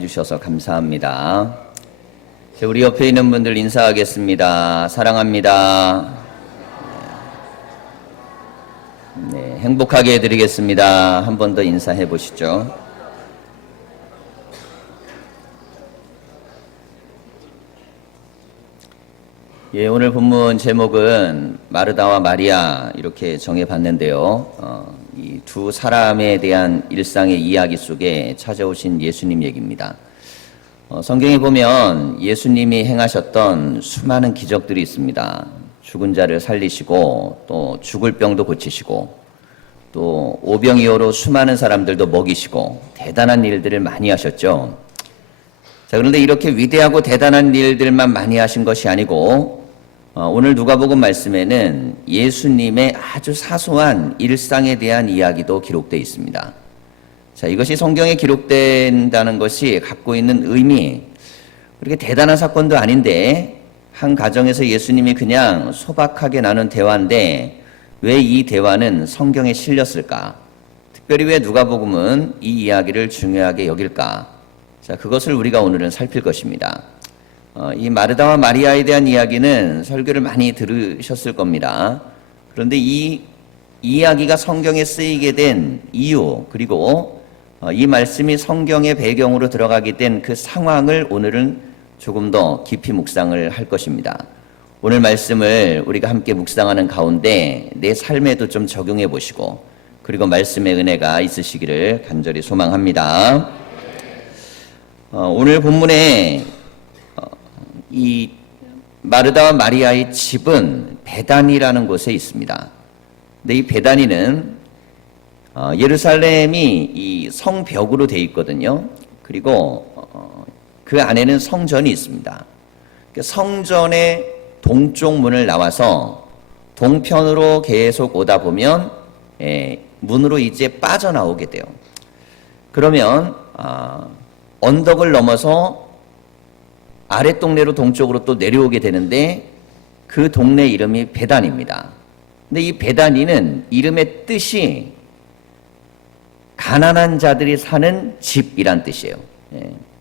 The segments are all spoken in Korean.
주셔서 감사합니다. 우리 옆에 있는 분들 인사하겠습니다. 사랑합니다. 네, 행복하게 해드리겠습니다. 한 번 더 인사해 보시죠. 예, 오늘 본문 제목은 마르다와 마리아 이렇게 정해봤는데요. 이 두 사람에 대한 일상의 이야기 속에 찾아오신 예수님 얘기입니다. 성경에 보면 예수님이 행하셨던 수많은 기적들이 있습니다. 죽은 자를 살리시고 또 죽을 병도 고치시고 또 오병이어로 수많은 사람들도 먹이시고 대단한 일들을 많이 하셨죠. 자, 그런데 이렇게 위대하고 대단한 일들만 많이 하신 것이 아니고 오늘 누가복음 말씀에는 예수님의 아주 사소한 일상에 대한 이야기도 기록되어 있습니다. 자, 이것이 성경에 기록된다는 것이 갖고 있는 의미, 그렇게 대단한 사건도 아닌데 한 가정에서 예수님이 그냥 소박하게 나눈 대화인데 왜 이 대화는 성경에 실렸을까? 특별히 왜 누가복음은 이 이야기를 중요하게 여길까? 자, 그것을 우리가 오늘은 살필 것입니다. 이 마르다와 마리아에 대한 이야기는 설교를 많이 들으셨을 겁니다. 그런데 이 이야기가 성경에 쓰이게 된 이유, 그리고 이 말씀이 성경의 배경으로 들어가게 된 그 상황을 오늘은 조금 더 깊이 묵상을 할 것입니다. 오늘 말씀을 우리가 함께 묵상하는 가운데 내 삶에도 좀 적용해 보시고 그리고 말씀의 은혜가 있으시기를 간절히 소망합니다. 오늘 본문에 이 마르다와 마리아의 집은 베다니라는 곳에 있습니다. 근데 이 베다니는 예루살렘이 이 성벽으로 되어 있거든요. 그리고 그 안에는 성전이 있습니다. 성전의 동쪽 문을 나와서 동편으로 계속 오다 보면 문으로 이제 빠져나오게 돼요. 그러면 언덕을 넘어서 아랫동네로 동쪽으로 또 내려오게 되는데 그 동네 이름이 베단입니다. 근데 이 베다니는 이름의 뜻이 가난한 자들이 사는 집이란 뜻이에요.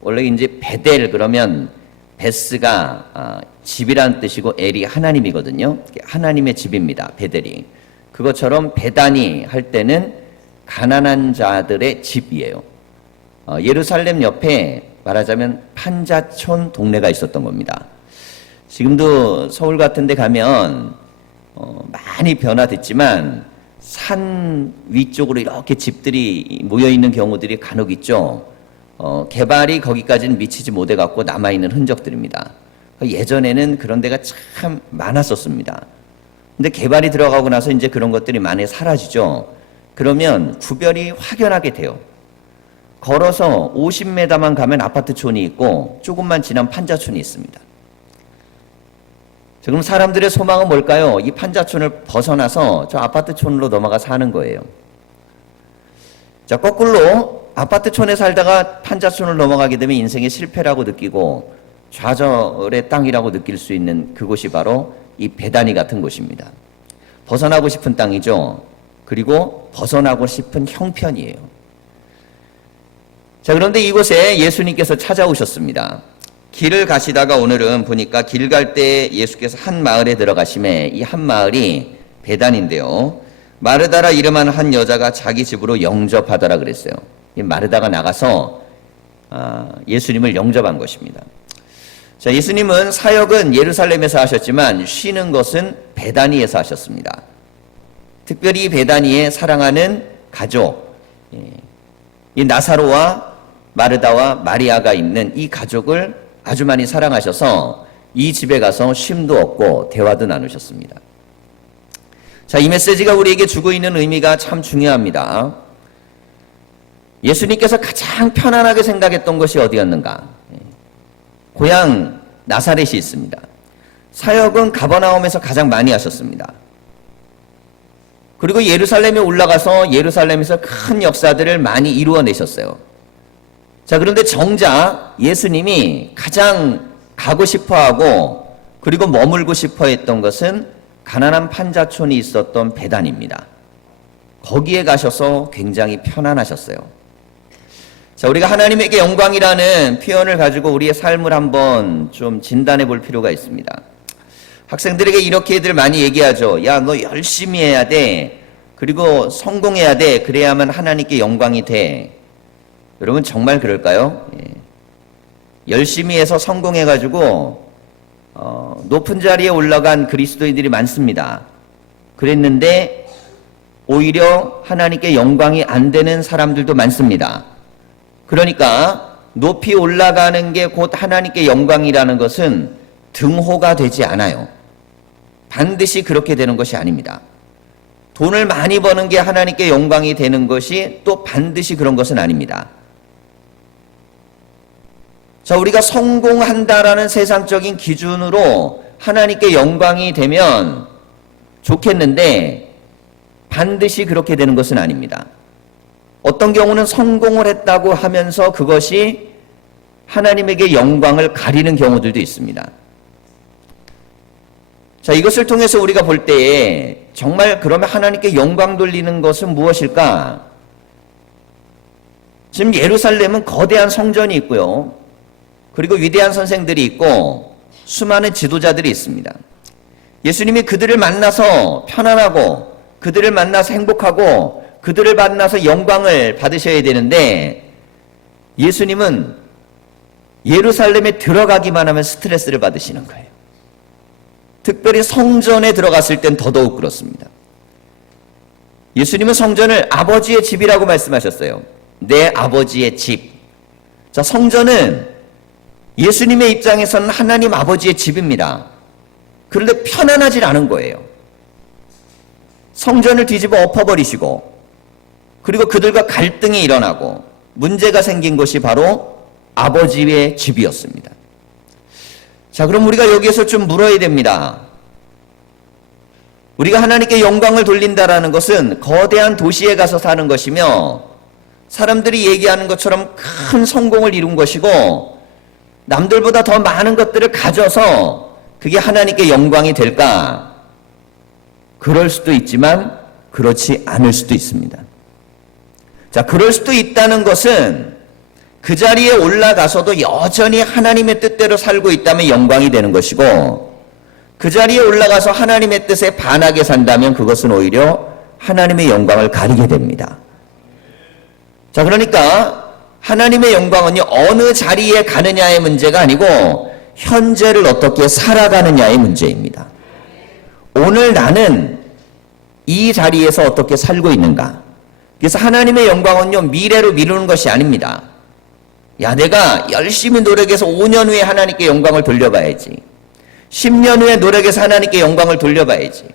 원래 이제 베델 그러면 베스가 집이란 뜻이고 엘이 하나님이거든요. 하나님의 집입니다. 베델이. 그것처럼 베다니 할 때는 가난한 자들의 집이에요. 예루살렘 옆에 말하자면 판자촌 동네가 있었던 겁니다. 지금도 서울 같은 데 가면 많이 변화됐지만 산 위쪽으로 이렇게 집들이 모여있는 경우들이 간혹 있죠. 개발이 거기까지는 미치지 못해갖고 남아있는 흔적들입니다. 예전에는 그런 데가 참 많았었습니다. 근데 개발이 들어가고 나서 이제 그런 것들이 많이 사라지죠. 그러면 구별이 확연하게 돼요. 걸어서 50m만 가면 아파트촌이 있고 조금만 지나면 판자촌이 있습니다. 자, 그럼 사람들의 소망은 뭘까요? 이 판자촌을 벗어나서 저 아파트촌으로 넘어가 사는 거예요. 자, 거꾸로 아파트촌에 살다가 판자촌을 넘어가게 되면 인생의 실패라고 느끼고 좌절의 땅이라고 느낄 수 있는 그곳이 바로 이 베다니 같은 곳입니다. 벗어나고 싶은 땅이죠. 그리고 벗어나고 싶은 형편이에요. 자, 그런데 이곳에 예수님께서 찾아오셨습니다. 길을 가시다가 오늘은 보니까 길 갈 때 예수께서 한 마을에 들어가심에 이 한 마을이 베단인데요. 마르다라 이름하는 한 여자가 자기 집으로 영접하더라 그랬어요. 이 마르다가 나가서 예수님을 영접한 것입니다. 자, 예수님은 사역은 예루살렘에서 하셨지만 쉬는 것은 베다니에서 하셨습니다. 특별히 베다니에 사랑하는 가족, 이 나사로와 마르다와 마리아가 있는 이 가족을 아주 많이 사랑하셔서 이 집에 가서 쉼도 얻고 대화도 나누셨습니다. 자, 이 메시지가 우리에게 주고 있는 의미가 참 중요합니다. 예수님께서 가장 편안하게 생각했던 것이 어디였는가? 고향 나사렛이 있습니다. 사역은 가버나움에서 가장 많이 하셨습니다. 그리고 예루살렘에 올라가서 예루살렘에서 큰 역사들을 많이 이루어내셨어요. 자, 그런데 정작 예수님이 가장 가고 싶어하고 그리고 머물고 싶어했던 것은 가난한 판자촌이 있었던 베단입니다. 거기에 가셔서 굉장히 편안하셨어요. 자, 우리가 하나님에게 영광이라는 표현을 가지고 우리의 삶을 한번 좀 진단해 볼 필요가 있습니다. 학생들에게 이렇게들 많이 얘기하죠. 야, 너 열심히 해야 돼. 그리고 성공해야 돼. 그래야만 하나님께 영광이 돼. 여러분 정말 그럴까요? 예. 열심히 해서 성공해가지고 높은 자리에 올라간 그리스도인들이 많습니다. 그랬는데 오히려 하나님께 영광이 안 되는 사람들도 많습니다. 그러니까 높이 올라가는 게 곧 하나님께 영광이라는 것은 등호가 되지 않아요. 반드시 그렇게 되는 것이 아닙니다. 돈을 많이 버는 게 하나님께 영광이 되는 것이 또 반드시 그런 것은 아닙니다. 자, 우리가 성공한다라는 세상적인 기준으로 하나님께 영광이 되면 좋겠는데 반드시 그렇게 되는 것은 아닙니다. 어떤 경우는 성공을 했다고 하면서 그것이 하나님에게 영광을 가리는 경우들도 있습니다. 자, 이것을 통해서 우리가 볼 때에 정말 그러면 하나님께 영광 돌리는 것은 무엇일까? 지금 예루살렘은 거대한 성전이 있고요. 그리고 위대한 선생들이 있고 수많은 지도자들이 있습니다. 예수님이 그들을 만나서 편안하고 그들을 만나서 행복하고 그들을 만나서 영광을 받으셔야 되는데 예수님은 예루살렘에 들어가기만 하면 스트레스를 받으시는 거예요. 특별히 성전에 들어갔을 땐 더더욱 그렇습니다. 예수님은 성전을 아버지의 집이라고 말씀하셨어요. 내 아버지의 집. 자, 성전은 예수님의 입장에서는 하나님 아버지의 집입니다. 그런데 편안하진 않은 거예요. 성전을 뒤집어 엎어버리시고 그리고 그들과 갈등이 일어나고 문제가 생긴 것이 바로 아버지의 집이었습니다. 자, 그럼 우리가 여기에서 좀 물어야 됩니다. 우리가 하나님께 영광을 돌린다라는 것은 거대한 도시에 가서 사는 것이며 사람들이 얘기하는 것처럼 큰 성공을 이룬 것이고 남들보다 더 많은 것들을 가져서 그게 하나님께 영광이 될까? 그럴 수도 있지만 그렇지 않을 수도 있습니다. 자, 그럴 수도 있다는 것은 그 자리에 올라가서도 여전히 하나님의 뜻대로 살고 있다면 영광이 되는 것이고 그 자리에 올라가서 하나님의 뜻에 반하게 산다면 그것은 오히려 하나님의 영광을 가리게 됩니다. 자, 그러니까 하나님의 영광은요, 어느 자리에 가느냐의 문제가 아니고 현재를 어떻게 살아가느냐의 문제입니다. 오늘 나는 이 자리에서 어떻게 살고 있는가? 그래서 하나님의 영광은요, 미래로 미루는 것이 아닙니다. 야, 내가 열심히 노력해서 5년 후에 하나님께 영광을 돌려봐야지. 10년 후에 노력해서 하나님께 영광을 돌려봐야지.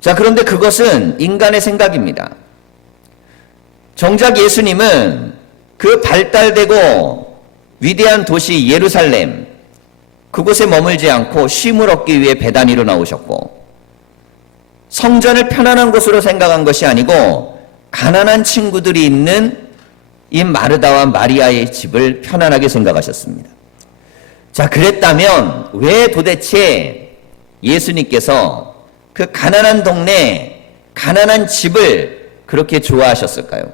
자, 그런데 그것은 인간의 생각입니다. 정작 예수님은 그 발달되고 위대한 도시 예루살렘, 그곳에 머물지 않고 쉼을 얻기 위해 베다니로 나오셨고 성전을 편안한 곳으로 생각한 것이 아니고 가난한 친구들이 있는 이 마르다와 마리아의 집을 편안하게 생각하셨습니다. 자, 그랬다면 왜 도대체 예수님께서 그 가난한 동네, 가난한 집을 그렇게 좋아하셨을까요?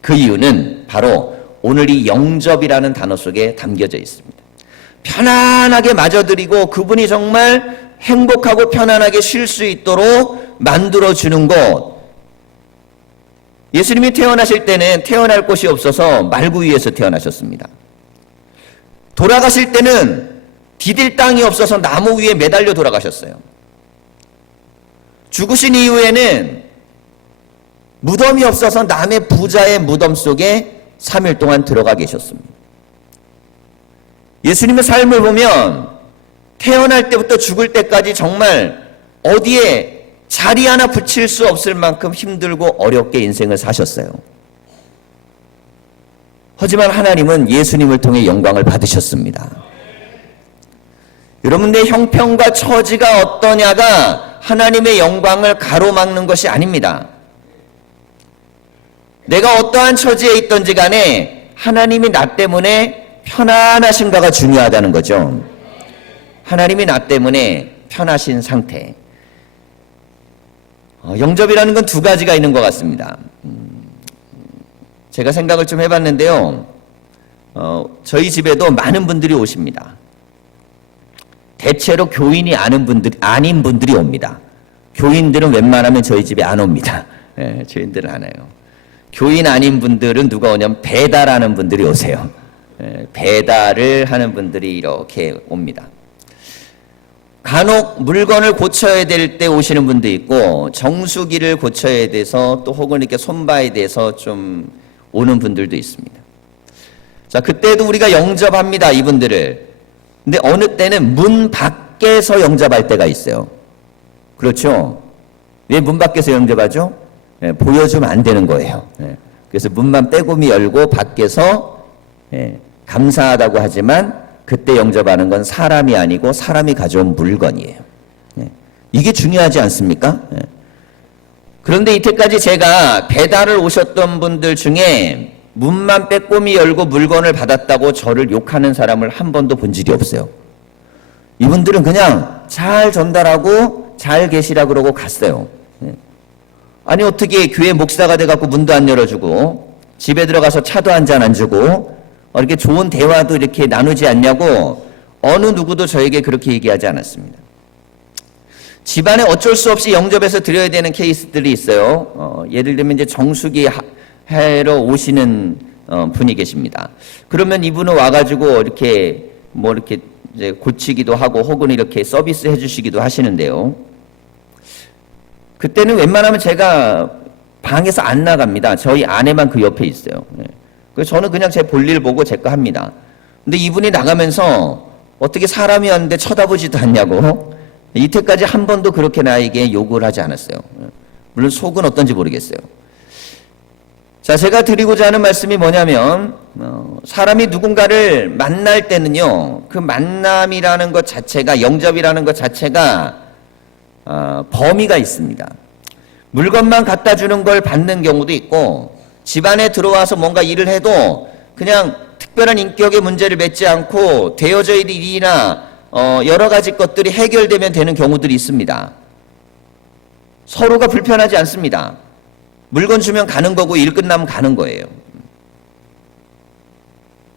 그 이유는 바로 오늘 이 영접이라는 단어 속에 담겨져 있습니다. 편안하게 맞아들이고 그분이 정말 행복하고 편안하게 쉴 수 있도록 만들어주는 곳. 예수님이 태어나실 때는 태어날 곳이 없어서 말구 위에서 태어나셨습니다. 돌아가실 때는 디딜 땅이 없어서 나무 위에 매달려 돌아가셨어요. 죽으신 이후에는 무덤이 없어서 남의 부자의 무덤 속에 3일 동안 들어가 계셨습니다. 예수님의 삶을 보면 태어날 때부터 죽을 때까지 정말 어디에 자리 하나 붙일 수 없을 만큼 힘들고 어렵게 인생을 사셨어요. 하지만 하나님은 예수님을 통해 영광을 받으셨습니다. 여러분, 내 형편과 처지가 어떠냐가 하나님의 영광을 가로막는 것이 아닙니다. 내가 어떠한 처지에 있든지 간에 하나님이 나 때문에 편안하신가가 중요하다는 거죠. 하나님이 나 때문에 편하신 상태. 영접이라는 건 두 가지가 있는 것 같습니다. 제가 생각을 좀 해봤는데요. 저희 집에도 많은 분들이 오십니다. 대체로 교인이 아닌 분들이 옵니다. 교인들은 웬만하면 저희 집에 안 옵니다. 예, 교인들은 안 와요. 교인 아닌 분들은 누가 오냐면 배달하는 분들이 오세요. 예, 배달을 하는 분들이 이렇게 옵니다. 간혹 물건을 고쳐야 될 때 오시는 분도 있고 정수기를 고쳐야 돼서 또 혹은 이렇게 손봐야 돼서 좀 오는 분들도 있습니다. 자, 그때도 우리가 영접합니다, 이분들을. 근데 어느 때는 문 밖에서 영접할 때가 있어요. 그렇죠? 왜 문 밖에서 영접하죠? 예, 보여주면 안 되는 거예요. 예, 그래서 문만 빼꼼히 열고 밖에서 감사하다고 하지만 그때 영접하는 건 사람이 아니고 사람이 가져온 물건이에요. 이게 중요하지 않습니까? 그런데 이때까지 제가 배달을 오셨던 분들 중에 문만 빼꼼히 열고 물건을 받았다고 저를 욕하는 사람을 한 번도 본 적이 없어요. 이분들은 그냥 잘 전달하고 잘 계시라 그러고 갔어요. 아니 어떻게 교회 목사가 돼갖고 문도 안 열어주고 집에 들어가서 차도 한 잔 안 주고 이렇게 좋은 대화도 이렇게 나누지 않냐고 어느 누구도 저에게 그렇게 얘기하지 않았습니다. 집안에 어쩔 수 없이 영접해서 드려야 되는 케이스들이 있어요. 예를 들면 이제 정수기 하러 오시는 분이 계십니다. 그러면 이분은 와가지고 이렇게 뭐 이렇게 이제 고치기도 하고 혹은 이렇게 서비스 해주시기도 하시는데요. 그때는 웬만하면 제가 방에서 안 나갑니다. 저희 아내만 그 옆에 있어요. 그래서 저는 그냥 제 볼일 보고 제 거 합니다. 근데 이분이 나가면서 어떻게 사람이 왔는데 쳐다보지도 않냐고 이때까지 한 번도 그렇게 나에게 욕을 하지 않았어요. 물론 속은 어떤지 모르겠어요. 자, 제가 드리고자 하는 말씀이 뭐냐면 사람이 누군가를 만날 때는요, 그 만남이라는 것 자체가, 영접이라는 것 자체가 범위가 있습니다. 물건만 갖다 주는 걸 받는 경우도 있고 집안에 들어와서 뭔가 일을 해도 그냥 특별한 인격의 문제를 맺지 않고 되어져 있는 일이나 여러 가지 것들이 해결되면 되는 경우들이 있습니다. 서로가 불편하지 않습니다. 물건 주면 가는 거고 일 끝나면 가는 거예요.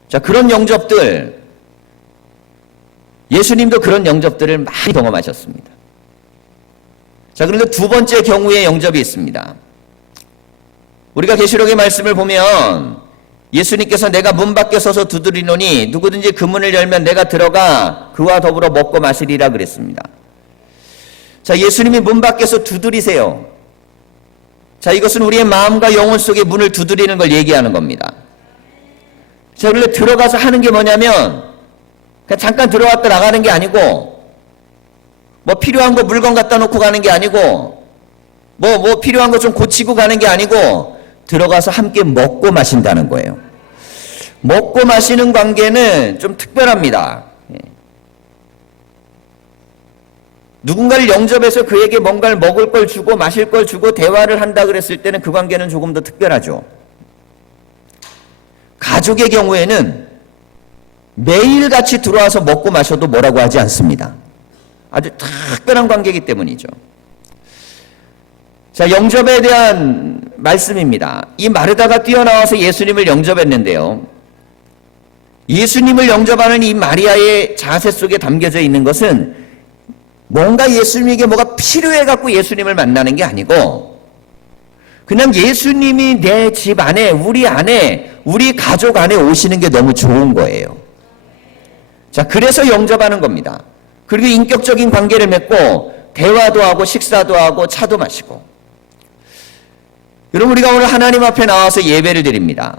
자, 그런 영접들, 예수님도 그런 영접들을 많이 경험하셨습니다. 자, 그런데 두 번째 경우의 영접이 있습니다. 우리가 계시록의 말씀을 보면 예수님께서 내가 문 밖에 서서 두드리노니 누구든지 그 문을 열면 내가 들어가 그와 더불어 먹고 마시리라 그랬습니다. 자, 예수님이 문 밖에서 두드리세요. 자, 이것은 우리의 마음과 영혼 속에 문을 두드리는 걸 얘기하는 겁니다. 자, 그런데 들어가서 하는 게 뭐냐면 그냥 잠깐 들어왔다 나가는 게 아니고 뭐 필요한 거 물건 갖다 놓고 가는 게 아니고 뭐 필요한 거 좀 고치고 가는 게 아니고 들어가서 함께 먹고 마신다는 거예요. 먹고 마시는 관계는 좀 특별합니다. 누군가를 영접해서 그에게 뭔가를 먹을 걸 주고 마실 걸 주고 대화를 한다 그랬을 때는 그 관계는 조금 더 특별하죠. 가족의 경우에는 매일같이 들어와서 먹고 마셔도 뭐라고 하지 않습니다. 아주 특별한 관계이기 때문이죠. 자, 영접에 대한 말씀입니다. 이 마르다가 뛰어나와서 예수님을 영접했는데요. 예수님을 영접하는 이 마리아의 자세 속에 담겨져 있는 것은 뭔가 예수님에게 뭐가 필요해갖고 예수님을 만나는 게 아니고 그냥 예수님이 내 집 안에, 우리 가족 안에 오시는 게 너무 좋은 거예요. 자, 그래서 영접하는 겁니다. 그리고 인격적인 관계를 맺고 대화도 하고 식사도 하고 차도 마시고. 여러분, 우리가 오늘 하나님 앞에 나와서 예배를 드립니다.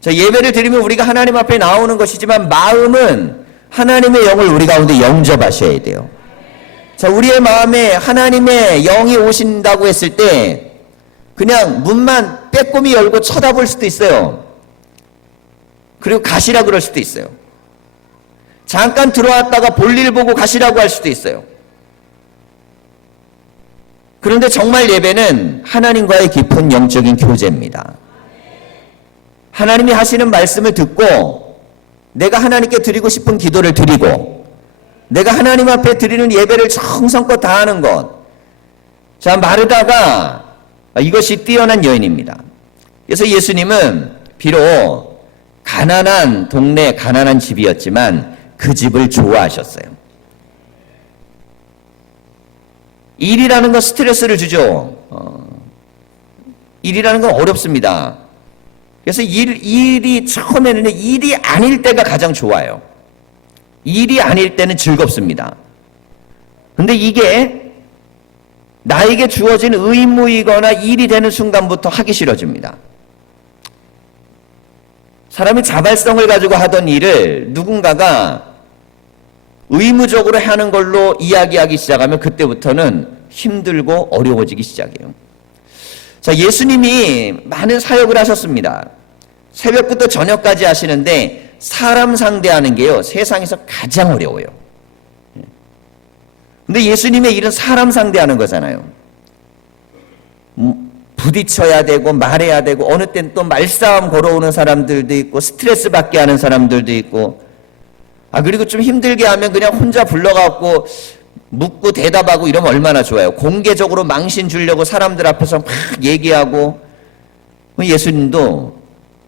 자, 예배를 드리면 우리가 하나님 앞에 나오는 것이지만 마음은 하나님의 영을 우리 가운데 영접하셔야 돼요. 자, 우리의 마음에 하나님의 영이 오신다고 했을 때 그냥 문만 빼꼼히 열고 쳐다볼 수도 있어요. 그리고 가시라 그럴 수도 있어요. 잠깐 들어왔다가 볼일 보고 가시라고 할 수도 있어요. 그런데 정말 예배는 하나님과의 깊은 영적인 교제입니다. 하나님이 하시는 말씀을 듣고 내가 하나님께 드리고 싶은 기도를 드리고 내가 하나님 앞에 드리는 예배를 정성껏 다하는 것. 자, 마르다가 이것이 뛰어난 여인입니다. 그래서 예수님은 비록 가난한 동네, 가난한 집이었지만 그 집을 좋아하셨어요. 일이라는 건 스트레스를 주죠. 일이라는 건 어렵습니다. 그래서 일이 처음에는 일이 아닐 때가 가장 좋아요. 일이 아닐 때는 즐겁습니다. 근데 이게 나에게 주어진 의무이거나 일이 되는 순간부터 하기 싫어집니다. 사람이 자발성을 가지고 하던 일을 누군가가 의무적으로 하는 걸로 이야기하기 시작하면 그때부터는 힘들고 어려워지기 시작해요. 자, 예수님이 많은 사역을 하셨습니다. 새벽부터 저녁까지 하시는데 사람 상대하는 게요, 세상에서 가장 어려워요. 근데 예수님의 일은 사람 상대하는 거잖아요. 부딪혀야 되고 말해야 되고 어느 땐 또 말싸움 걸어오는 사람들도 있고 스트레스 받게 하는 사람들도 있고, 그리고 좀 힘들게 하면 그냥 혼자 불러갖고 묻고 대답하고 이러면 얼마나 좋아요. 공개적으로 망신 주려고 사람들 앞에서 막 얘기하고. 예수님도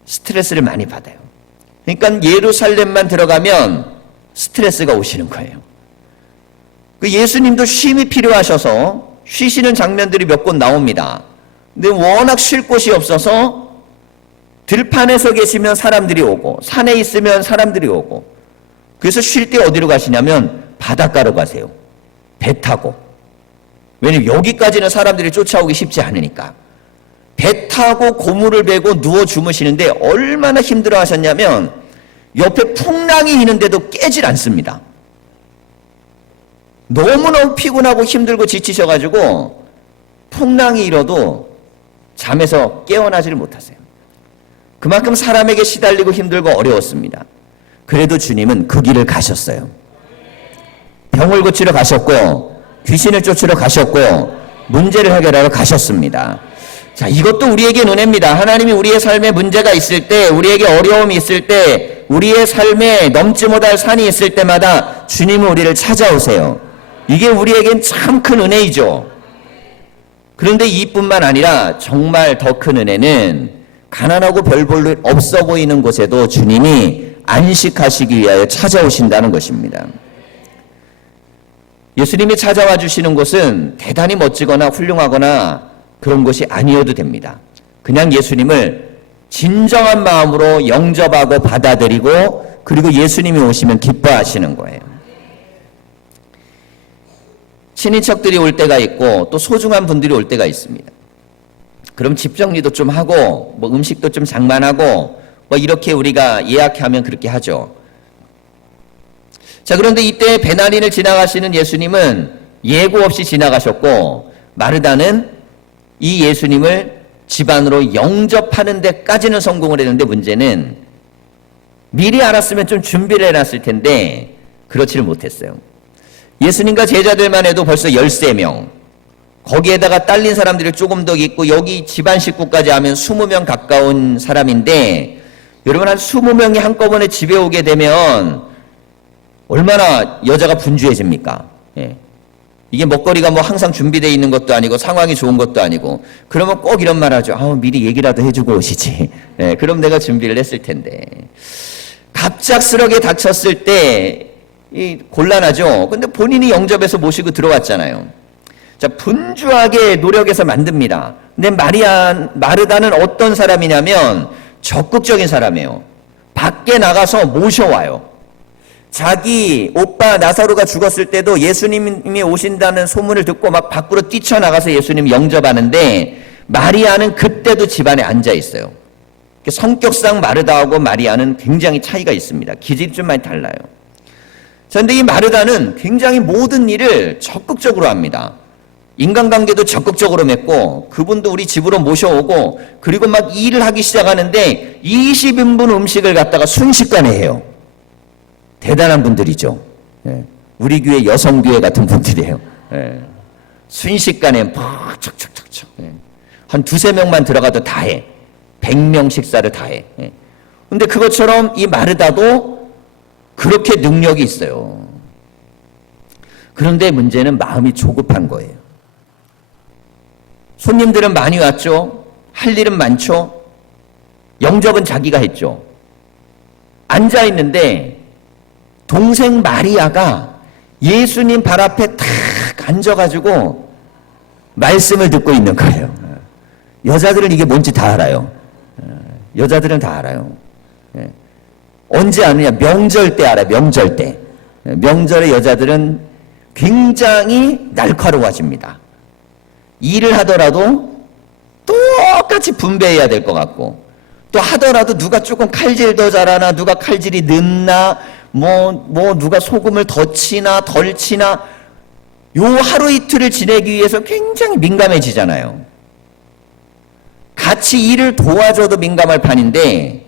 스트레스를 많이 받아요. 그러니까 예루살렘만 들어가면 스트레스가 오시는 거예요. 그 예수님도 쉼이 필요하셔서 쉬시는 장면들이 몇 곳 나옵니다. 근데 워낙 쉴 곳이 없어서 들판에서 계시면 사람들이 오고 산에 있으면 사람들이 오고, 그래서 쉴 때 어디로 가시냐면 바닷가로 가세요. 배 타고. 왜냐면 여기까지는 사람들이 쫓아오기 쉽지 않으니까. 배 타고 고무를 베고 누워 주무시는데 얼마나 힘들어 하셨냐면 옆에 풍랑이 있는데도 깨질 않습니다. 너무너무 피곤하고 힘들고 지치셔가지고 풍랑이 일어도 잠에서 깨어나지를 못하세요. 그만큼 사람에게 시달리고 힘들고 어려웠습니다. 그래도 주님은 그 길을 가셨어요. 병을 고치러 가셨고 귀신을 쫓으러 가셨고 문제를 해결하러 가셨습니다. 자, 이것도 우리에게 은혜입니다. 하나님이 우리의 삶에 문제가 있을 때, 우리에게 어려움이 있을 때, 우리의 삶에 넘지 못할 산이 있을 때마다 주님은 우리를 찾아오세요. 이게 우리에겐 참 큰 은혜이죠. 그런데 이뿐만 아니라 정말 더 큰 은혜는 가난하고 별 볼 일 없어 보이는 곳에도 주님이 안식하시기 위하여 찾아오신다는 것입니다. 예수님이 찾아와 주시는 곳은 대단히 멋지거나 훌륭하거나 그런 곳이 아니어도 됩니다. 그냥 예수님을 진정한 마음으로 영접하고 받아들이고, 그리고 예수님이 오시면 기뻐하시는 거예요. 친인척들이 올 때가 있고 또 소중한 분들이 올 때가 있습니다. 그럼 집 정리도 좀 하고 음식도 좀 장만하고 이렇게 우리가 예약하면 그렇게 하죠. 자, 그런데 이때 베나린을 지나가시는 예수님은 예고 없이 지나가셨고, 마르다는 이 예수님을 집안으로 영접하는 데까지는 성공을 했는데, 문제는 미리 알았으면 좀 준비를 해놨을 텐데 그렇지를 못했어요. 예수님과 제자들만 해도 벌써 13명, 거기에다가 딸린 사람들이 조금 더 있고 여기 집안 식구까지 하면 20명 가까운 사람인데, 여러분 한 20명이 한꺼번에 집에 오게 되면 얼마나 여자가 분주해집니까? 예. 이게 먹거리가 항상 준비되어 있는 것도 아니고 상황이 좋은 것도 아니고, 그러면 꼭 이런 말 하죠. 미리 얘기라도 해주고 오시지. 예, 그럼 내가 준비를 했을 텐데. 갑작스럽게 닥쳤을 때 곤란하죠. 근데 본인이 영접해서 모시고 들어왔잖아요. 자, 분주하게 노력해서 만듭니다. 근데 마르다는 어떤 사람이냐면 적극적인 사람이에요. 밖에 나가서 모셔와요. 자기 오빠 나사로가 죽었을 때도 예수님이 오신다는 소문을 듣고 막 밖으로 뛰쳐나가서 예수님 영접하는데, 마리아는 그때도 집안에 앉아 있어요. 성격상 마르다하고 마리아는 굉장히 차이가 있습니다. 기질이 좀 많이 달라요. 그런데 이 마르다는 굉장히 모든 일을 적극적으로 합니다. 인간관계도 적극적으로 맺고, 그분도 우리 집으로 모셔오고, 그리고 막 일을 하기 시작하는데 20인분 음식을 갖다가 순식간에 해요. 대단한 분들이죠. 예. 우리 교회 여성교회 같은 분들이에요. 예. 순식간에 막 척척척척. 예. 한 2-3명만 들어가도 다 해. 100명 식사를 다 해. 예. 근데 그것처럼 이 마르다도 그렇게 능력이 있어요. 그런데 문제는 마음이 조급한 거예요. 손님들은 많이 왔죠. 할 일은 많죠. 영접은 자기가 했죠. 앉아있는데 동생 마리아가 예수님 발 앞에 탁 앉아가지고 말씀을 듣고 있는 거예요. 여자들은 이게 뭔지 다 알아요. 여자들은 다 알아요. 언제 아느냐? 명절 때 알아요. 명절 때. 명절에 여자들은 굉장히 날카로워집니다. 일을 하더라도 똑같이 분배해야 될 것 같고, 또 하더라도 누가 조금 칼질 더 잘하나, 누가 칼질이 늦나, 누가 소금을 더 치나 덜 치나, 요 하루 이틀을 지내기 위해서 굉장히 민감해지잖아요. 같이 일을 도와줘도 민감할 판인데,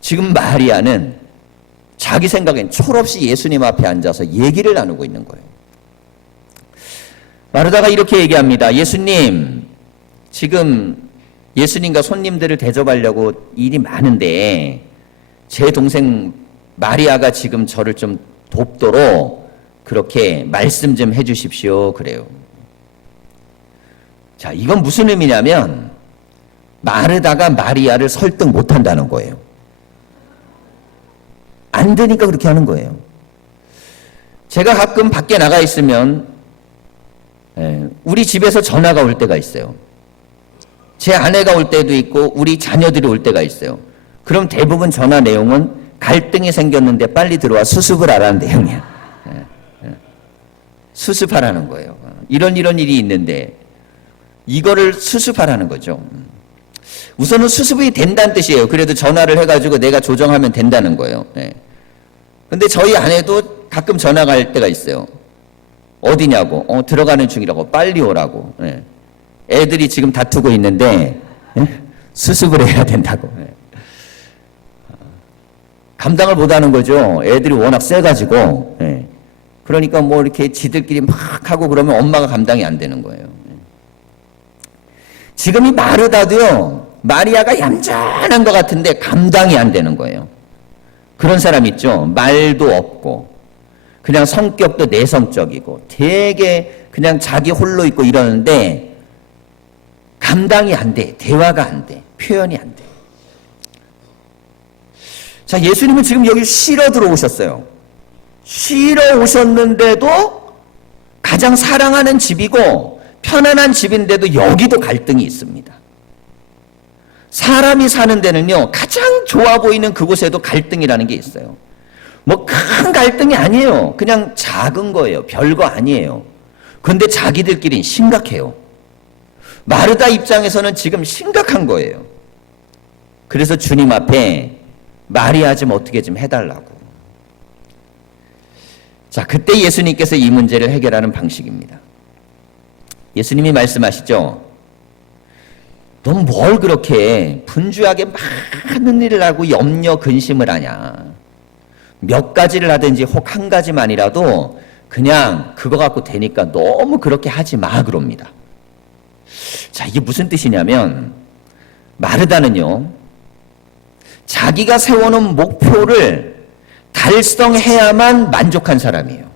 지금 마리아는 자기 생각엔 철없이 예수님 앞에 앉아서 얘기를 나누고 있는 거예요. 마르다가 이렇게 얘기합니다. 예수님, 지금 예수님과 손님들을 대접하려고 일이 많은데 제 동생 마리아가 지금 저를 좀 돕도록 그렇게 말씀 좀 해주십시오. 그래요. 자, 이건 무슨 의미냐면 마르다가 마리아를 설득 못한다는 거예요. 안 되니까 그렇게 하는 거예요. 제가 가끔 밖에 나가 있으면 우리 집에서 전화가 올 때가 있어요. 제 아내가 올 때도 있고 우리 자녀들이 올 때가 있어요. 그럼 대부분 전화 내용은 갈등이 생겼는데 빨리 들어와 수습을 하라는 내용이야. 수습하라는 거예요. 이런 일이 있는데 이거를 수습하라는 거죠. 우선은 수습이 된다는 뜻이에요. 그래도 전화를 해가지고 내가 조정하면 된다는 거예요. 근데 저희 아내도 가끔 전화가 갈 때가 있어요. 어디냐고. 들어가는 중이라고. 빨리 오라고. 애들이 지금 다투고 있는데 수습을 해야 된다고. 감당을 못하는 거죠. 애들이 워낙 세가지고. 그러니까 뭐 이렇게 지들끼리 막 하고 그러면 엄마가 감당이 안 되는 거예요. 지금 이 마르다도요, 마리아가 얌전한 것 같은데 감당이 안 되는 거예요. 그런 사람 있죠. 말도 없고 그냥 성격도 내성적이고 되게 그냥 자기 홀로 있고 이러는데 감당이 안 돼. 대화가 안 돼. 표현이 안 돼. 자, 예수님은 지금 여기 쉬러 들어오셨어요. 쉬러 오셨는데도 가장 사랑하는 집이고 편안한 집인데도 여기도 갈등이 있습니다. 사람이 사는 데는요, 가장 좋아 보이는 그곳에도 갈등이라는 게 있어요. 뭐 큰 갈등이 아니에요. 그냥 작은 거예요. 별거 아니에요. 그런데 자기들끼리는 심각해요. 마르다 입장에서는 지금 심각한 거예요. 그래서 주님 앞에 마리아 좀 어떻게 좀 해달라고. 자, 그때 예수님께서 이 문제를 해결하는 방식입니다. 예수님이 말씀하시죠. 넌 뭘 그렇게 분주하게 많은 일을 하고 염려 근심을 하냐. 몇 가지를 하든지 혹 한 가지만이라도 그냥 그거 갖고 되니까 너무 그렇게 하지 마 그럽니다. 자, 이게 무슨 뜻이냐면 마르다는요, 자기가 세워놓은 목표를 달성해야만 만족한 사람이에요.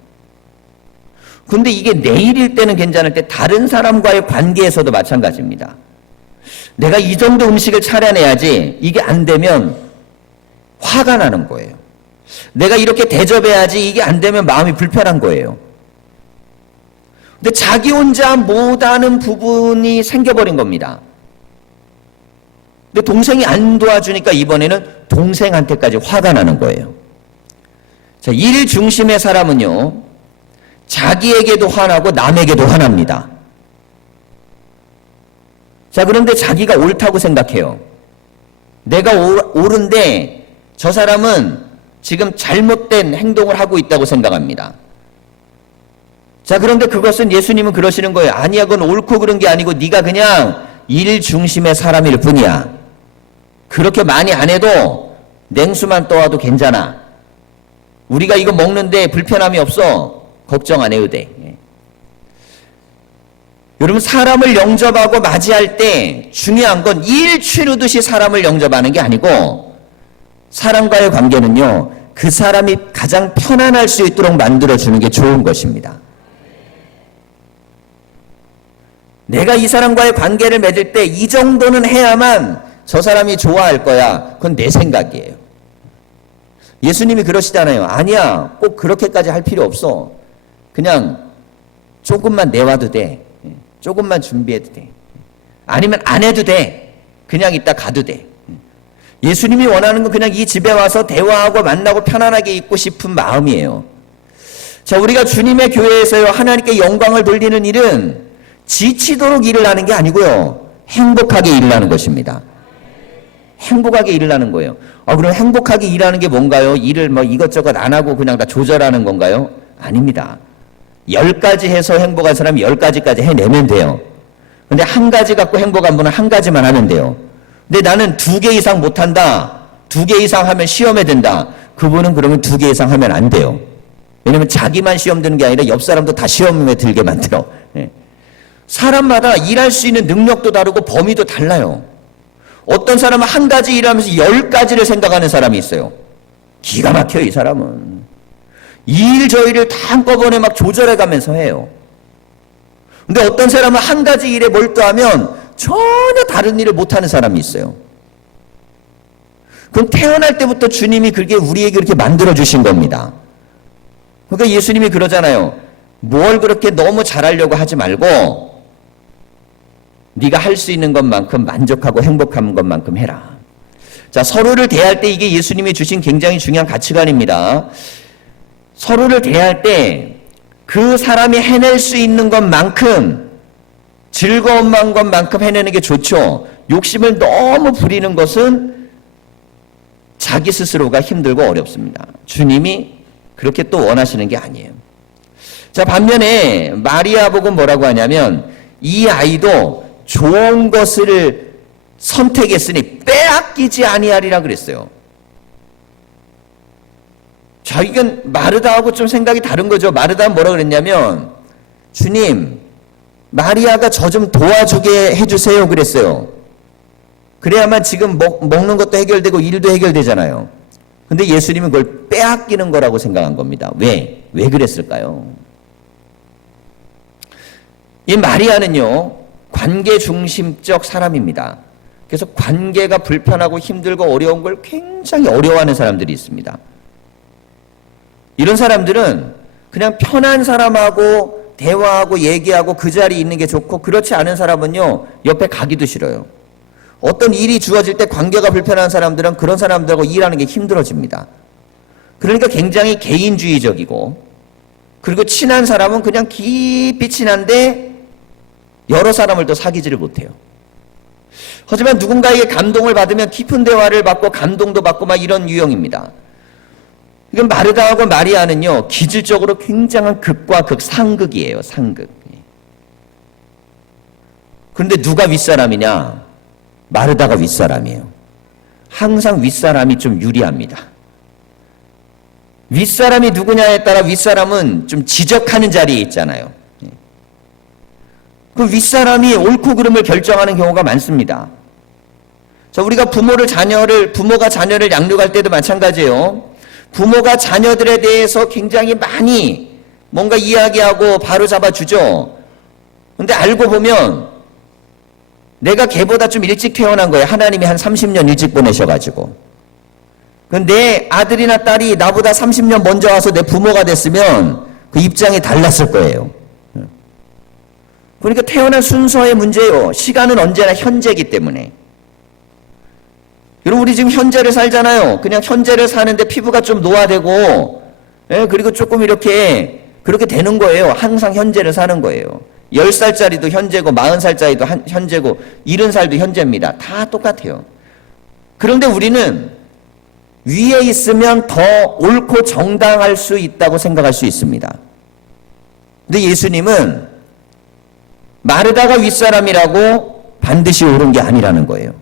근데 이게 내일일 때는 괜찮을 때 다른 사람과의 관계에서도 마찬가지입니다. 내가 이 정도 음식을 차려내야지 이게 안 되면 화가 나는 거예요. 내가 이렇게 대접해야지 이게 안 되면 마음이 불편한 거예요. 근데 자기 혼자 못하는 부분이 생겨버린 겁니다. 근데 동생이 안 도와주니까 이번에는 동생한테까지 화가 나는 거예요. 자, 일 중심의 사람은요, 자기에게도 화나고 남에게도 화납니다. 자, 그런데 자기가 옳다고 생각해요. 내가 옳은데 저 사람은 지금 잘못된 행동을 하고 있다고 생각합니다. 자, 그런데 그것은 예수님은 그러시는 거예요. 아니야, 그건 옳고 그런 게 아니고 네가 그냥 일 중심의 사람일 뿐이야. 그렇게 많이 안 해도 냉수만 떠와도 괜찮아. 우리가 이거 먹는데 불편함이 없어. 걱정 안 해도 돼. 여러분, 사람을 영접하고 맞이할 때 중요한 건 일 치르듯이 사람을 영접하는 게 아니고, 사람과의 관계는요, 그 사람이 가장 편안할 수 있도록 만들어주는 게 좋은 것입니다. 내가 이 사람과의 관계를 맺을 때 이 정도는 해야만 저 사람이 좋아할 거야. 그건 내 생각이에요. 예수님이 그러시잖아요. 아니야, 꼭 그렇게까지 할 필요 없어. 그냥 조금만 내와도 돼. 조금만 준비해도 돼. 아니면 안 해도 돼. 그냥 이따 가도 돼. 예수님이 원하는 건 그냥 이 집에 와서 대화하고 만나고 편안하게 있고 싶은 마음이에요. 자, 우리가 주님의 교회에서요, 하나님께 영광을 돌리는 일은 지치도록 일을 하는 게 아니고요, 행복하게 일을 하는 것입니다. 행복하게 일을 하는 거예요. 그럼 행복하게 일하는 게 뭔가요? 일을 뭐 이것저것 안 하고 그냥 다 조절하는 건가요? 아닙니다. 10가지 해서 행복한 사람이 10가지까지 해내면 돼요. 근데 한 가지 갖고 행복한 분은 한 가지만 하면 돼요. 근데 나는 2개 이상 못한다. 2개 이상 하면 시험에 든다. 그분은 그러면 2개 이상 하면 안 돼요. 왜냐면 자기만 시험 드는 게 아니라 옆 사람도 다 시험에 들게 만들어. 사람마다 일할 수 있는 능력도 다르고 범위도 달라요. 어떤 사람은 한 가지 일하면서 10가지를 생각하는 사람이 있어요. 기가 막혀요, 이 사람은. 이 일 저 일을 다 한꺼번에 막 조절해가면서 해요. 근데 어떤 사람은 한 가지 일에 몰두하면 전혀 다른 일을 못하는 사람이 있어요. 그럼 태어날 때부터 주님이 그렇게 우리에게 그렇게 만들어주신 겁니다. 그러니까 예수님이 그러잖아요. 뭘 그렇게 너무 잘하려고 하지 말고 네가 할 수 있는 것만큼 만족하고 행복한 것만큼 해라. 자, 서로를 대할 때 이게 예수님이 주신 굉장히 중요한 가치관입니다. 서로를 대할 때 그 사람이 해낼 수 있는 것만큼, 즐거운 것만큼 해내는 게 좋죠. 욕심을 너무 부리는 것은 자기 스스로가 힘들고 어렵습니다. 주님이 그렇게 또 원하시는 게 아니에요. 자, 반면에 마리아 복음 뭐라고 하냐면 이 아이도 좋은 것을 선택했으니 빼앗기지 아니하리라 그랬어요. 자, 이건 마르다하고 좀 생각이 다른 거죠. 마르다는 뭐라 그랬냐면 주님, 마리아가 저 좀 도와주게 해주세요 그랬어요. 그래야만 지금 먹는 것도 해결되고 일도 해결되잖아요. 근데 예수님은 그걸 빼앗기는 거라고 생각한 겁니다. 왜 그랬을까요? 이 마리아는요, 관계 중심적 사람입니다. 그래서 관계가 불편하고 힘들고 어려운 걸 굉장히 어려워하는 사람들이 있습니다. 이런 사람들은 그냥 편한 사람하고 대화하고 얘기하고 그 자리에 있는 게 좋고, 그렇지 않은 사람은요, 옆에 가기도 싫어요. 어떤 일이 주어질 때 관계가 불편한 사람들은 그런 사람들하고 일하는 게 힘들어집니다. 그러니까 굉장히 개인주의적이고, 그리고 친한 사람은 그냥 깊이 친한데 여러 사람을 또 사귀지를 못해요. 하지만 누군가에게 감동을 받으면 깊은 대화를 받고 감동도 받고 막 이런 유형입니다. 이건 마르다하고 마리아는요, 기질적으로 굉장한 극과 극, 상극이에요. 상극. 그런데 누가 윗사람이냐? 마르다가 윗사람이에요. 항상 윗사람이 좀 유리합니다. 윗사람이 누구냐에 따라 윗사람은 좀 지적하는 자리에 있잖아요. 그 윗사람이 옳고 그름을 결정하는 경우가 많습니다. 자, 우리가 부모가 자녀를 양육할 때도 마찬가지예요. 부모가 자녀들에 대해서 굉장히 많이 뭔가 이야기하고 바로 잡아주죠. 근데 알고 보면 내가 걔보다 좀 일찍 태어난 거예요. 하나님이 한 30년 일찍 보내셔가지고. 내 아들이나 딸이 나보다 30년 먼저 와서 내 부모가 됐으면 그 입장이 달랐을 거예요. 그러니까 태어난 순서의 문제예요. 시간은 언제나 현재이기 때문에. 여러분, 우리 지금 현재를 살잖아요. 그냥 현재를 사는데 피부가 좀 노화되고, 그리고 조금 이렇게 그렇게 되는 거예요. 항상 현재를 사는 거예요. 10살짜리도 현재고 40살짜리도 현재고 70살도 현재입니다. 다 똑같아요. 그런데 우리는 위에 있으면 더 옳고 정당할 수 있다고 생각할 수 있습니다. 근데 예수님은 마르다가 윗사람이라고 반드시 옳은 게 아니라는 거예요.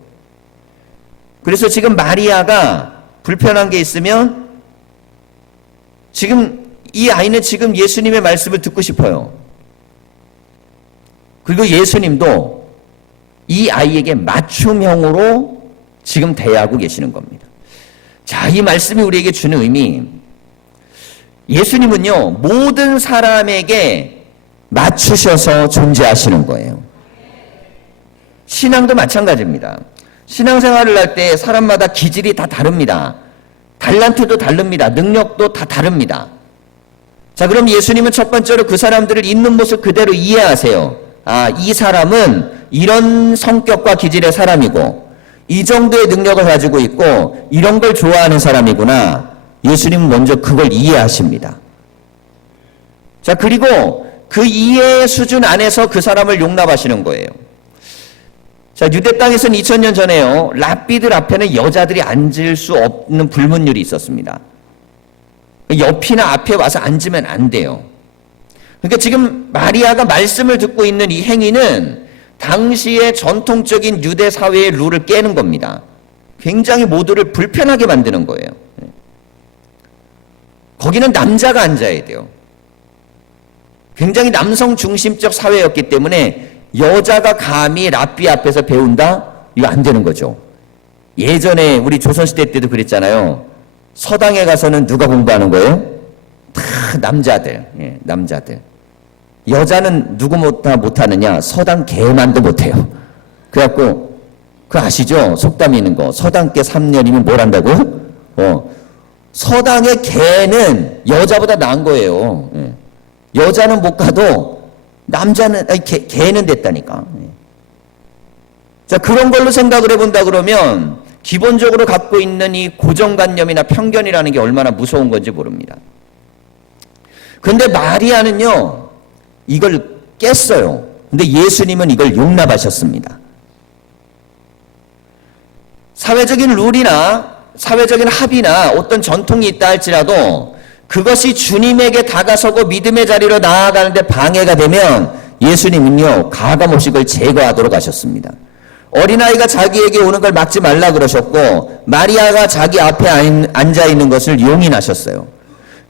그래서 지금 마리아가 불편한 게 있으면 지금 이 아이는 지금 예수님의 말씀을 듣고 싶어요. 그리고 예수님도 이 아이에게 맞춤형으로 지금 대하고 계시는 겁니다. 자, 이 말씀이 우리에게 주는 의미, 예수님은요, 모든 사람에게 맞추셔서 존재하시는 거예요. 신앙도 마찬가지입니다. 신앙생활을 할 때 사람마다 기질이 다 다릅니다. 달란트도 다릅니다. 능력도 다 다릅니다. 자, 그럼 예수님은 첫 번째로 그 사람들을 있는 모습 그대로 이해하세요. 아, 이 사람은 이런 성격과 기질의 사람이고 이 정도의 능력을 가지고 있고 이런 걸 좋아하는 사람이구나. 예수님은 먼저 그걸 이해하십니다. 자, 그리고 그 이해의 수준 안에서 그 사람을 용납하시는 거예요. 자, 유대 땅에서는 2000년 전에요. 랍비들 앞에는 여자들이 앉을 수 없는 불문율이 있었습니다. 옆이나 앞에 와서 앉으면 안 돼요. 그러니까 지금 마리아가 말씀을 듣고 있는 이 행위는 당시의 전통적인 유대 사회의 룰을 깨는 겁니다. 굉장히 모두를 불편하게 만드는 거예요. 거기는 남자가 앉아야 돼요. 굉장히 남성 중심적 사회였기 때문에 여자가 감히 랍비 앞에서 배운다? 이거 안 되는 거죠. 예전에 우리 조선시대 때도 그랬잖아요. 서당에 가서는 누가 공부하는 거예요? 다 남자들. 예, 남자들. 여자는 누구 못하느냐? 서당 개만도 못해요. 그래갖고 그거 아시죠? 속담이 있는 거. 서당께 3년이면 뭘 한다고? 서당의 개는 여자보다 나은 거예요. 예. 여자는 못 가도 남자는 개는 됐다니까. 예. 자, 그런 걸로 생각을 해본다 그러면 기본적으로 갖고 있는 이 고정관념이나 편견이라는 게 얼마나 무서운 건지 모릅니다. 근데 마리아는요, 이걸 깼어요. 근데 예수님은 이걸 용납하셨습니다. 사회적인 룰이나 사회적인 합의나 어떤 전통이 있다 할지라도 그것이 주님에게 다가서고 믿음의 자리로 나아가는데 방해가 되면 예수님은요, 가감없이 그걸 제거하도록 하셨습니다. 어린아이가 자기에게 오는 걸 막지 말라 그러셨고 마리아가 자기 앞에 앉아 있는 것을 용인하셨어요.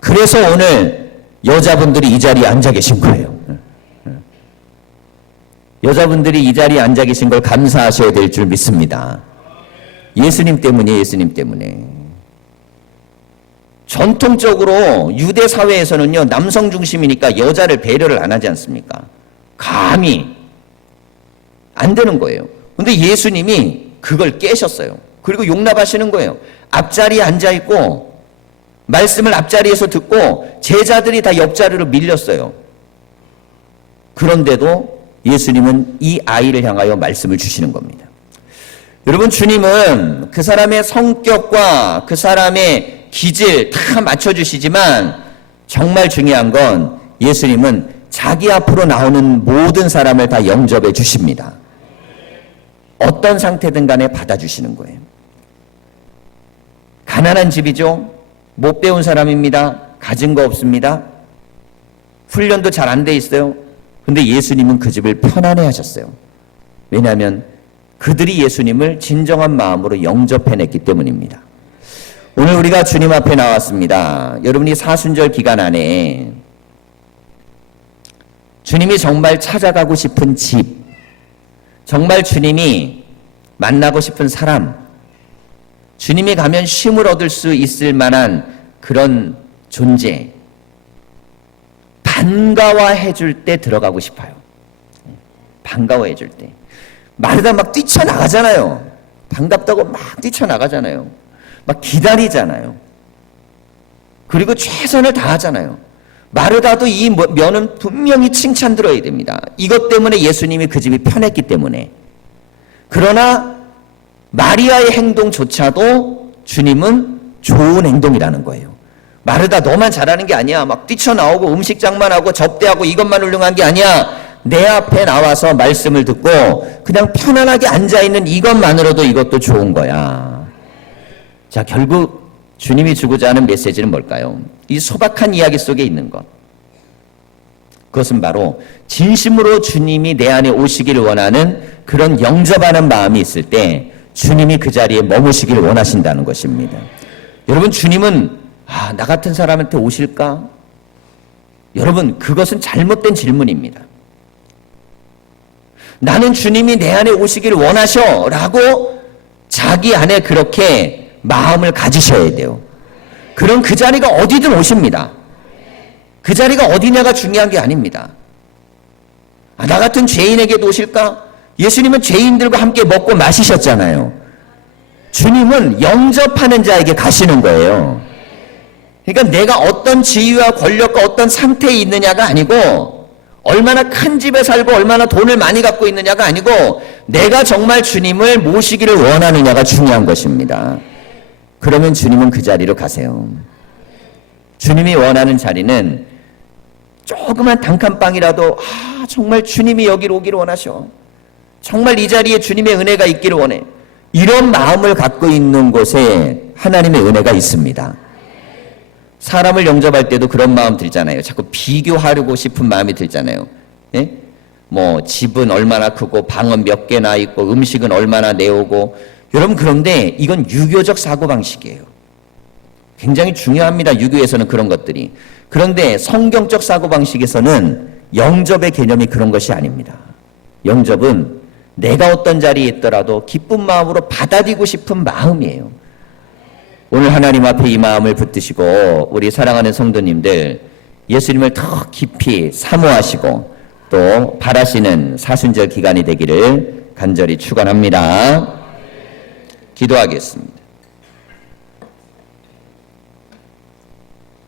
그래서 오늘 여자분들이 이 자리에 앉아 계신 거예요. 여자분들이 이 자리에 앉아 계신 걸 감사하셔야 될 줄 믿습니다. 예수님 때문에, 예수님 때문에. 전통적으로 유대 사회에서는요, 남성 중심이니까 여자를 배려를 안 하지 않습니까? 감히 안 되는 거예요. 근데 예수님이 그걸 깨셨어요. 그리고 용납하시는 거예요. 앞자리에 앉아있고 말씀을 앞자리에서 듣고 제자들이 다 옆자리로 밀렸어요. 그런데도 예수님은 이 아이를 향하여 말씀을 주시는 겁니다. 여러분, 주님은 그 사람의 성격과 그 사람의 기질 다 맞춰주시지만 정말 중요한 건 예수님은 자기 앞으로 나오는 모든 사람을 다 영접해 주십니다. 어떤 상태든 간에 받아주시는 거예요. 가난한 집이죠. 못 배운 사람입니다. 가진 거 없습니다. 훈련도 잘 안 돼 있어요. 근데 예수님은 그 집을 편안해 하셨어요. 왜냐하면 그들이 예수님을 진정한 마음으로 영접해냈기 때문입니다. 오늘 우리가 주님 앞에 나왔습니다. 여러분이 사순절 기간 안에 주님이 정말 찾아가고 싶은 집, 정말 주님이 만나고 싶은 사람, 주님이 가면 쉼을 얻을 수 있을 만한 그런 존재, 반가워해 줄 때 들어가고 싶어요. 반가워해 줄 때. 마르다 막 뛰쳐나가잖아요. 반갑다고 막 뛰쳐나가잖아요. 막 기다리잖아요. 그리고 최선을 다하잖아요. 마르다도 이 면은 분명히 칭찬 들어야 됩니다. 이것 때문에 예수님이 그 집이 편했기 때문에. 그러나 마리아의 행동조차도 주님은 좋은 행동이라는 거예요. 마르다 너만 잘하는 게 아니야. 막 뛰쳐나오고 음식장만 하고 접대하고 이것만 훌륭한 게 아니야. 내 앞에 나와서 말씀을 듣고 그냥 편안하게 앉아있는 이것만으로도 이것도 좋은 거야. 자, 결국 주님이 주고자 하는 메시지는 뭘까요? 이 소박한 이야기 속에 있는 것. 그것은 바로 진심으로 주님이 내 안에 오시기를 원하는 그런 영접하는 마음이 있을 때 주님이 그 자리에 머무시기를 원하신다는 것입니다. 여러분, 주님은 나 같은 사람한테 오실까? 여러분, 그것은 잘못된 질문입니다. 나는 주님이 내 안에 오시기를 원하셔 라고 자기 안에 그렇게 마음을 가지셔야 돼요. 그럼 그 자리가 어디든 오십니다. 그 자리가 어디냐가 중요한 게 아닙니다. 나 같은 죄인에게도 오실까? 예수님은 죄인들과 함께 먹고 마시셨잖아요. 주님은 영접하는 자에게 가시는 거예요. 그러니까 내가 어떤 지위와 권력과 어떤 상태에 있느냐가 아니고 얼마나 큰 집에 살고 얼마나 돈을 많이 갖고 있느냐가 아니고 내가 정말 주님을 모시기를 원하느냐가 중요한 것입니다. 그러면 주님은 그 자리로 가세요. 주님이 원하는 자리는 조그만 단칸방이라도 정말 주님이 여기로 오기를 원하셔. 정말 이 자리에 주님의 은혜가 있기를 원해. 이런 마음을 갖고 있는 곳에 하나님의 은혜가 있습니다. 사람을 영접할 때도 그런 마음 들잖아요. 자꾸 비교하려고 싶은 마음이 들잖아요. 예? 뭐 집은 얼마나 크고 방은 몇 개나 있고 음식은 얼마나 내오고. 여러분, 그런데 이건 유교적 사고방식이에요. 굉장히 중요합니다. 유교에서는 그런 것들이. 그런데 성경적 사고방식에서는 영접의 개념이 그런 것이 아닙니다. 영접은 내가 어떤 자리에 있더라도 기쁜 마음으로 받아들이고 싶은 마음이에요. 오늘 하나님 앞에 이 마음을 붙드시고 우리 사랑하는 성도님들 예수님을 더 깊이 사모하시고 또 바라시는 사순절 기간이 되기를 간절히 축원합니다. 기도하겠습니다.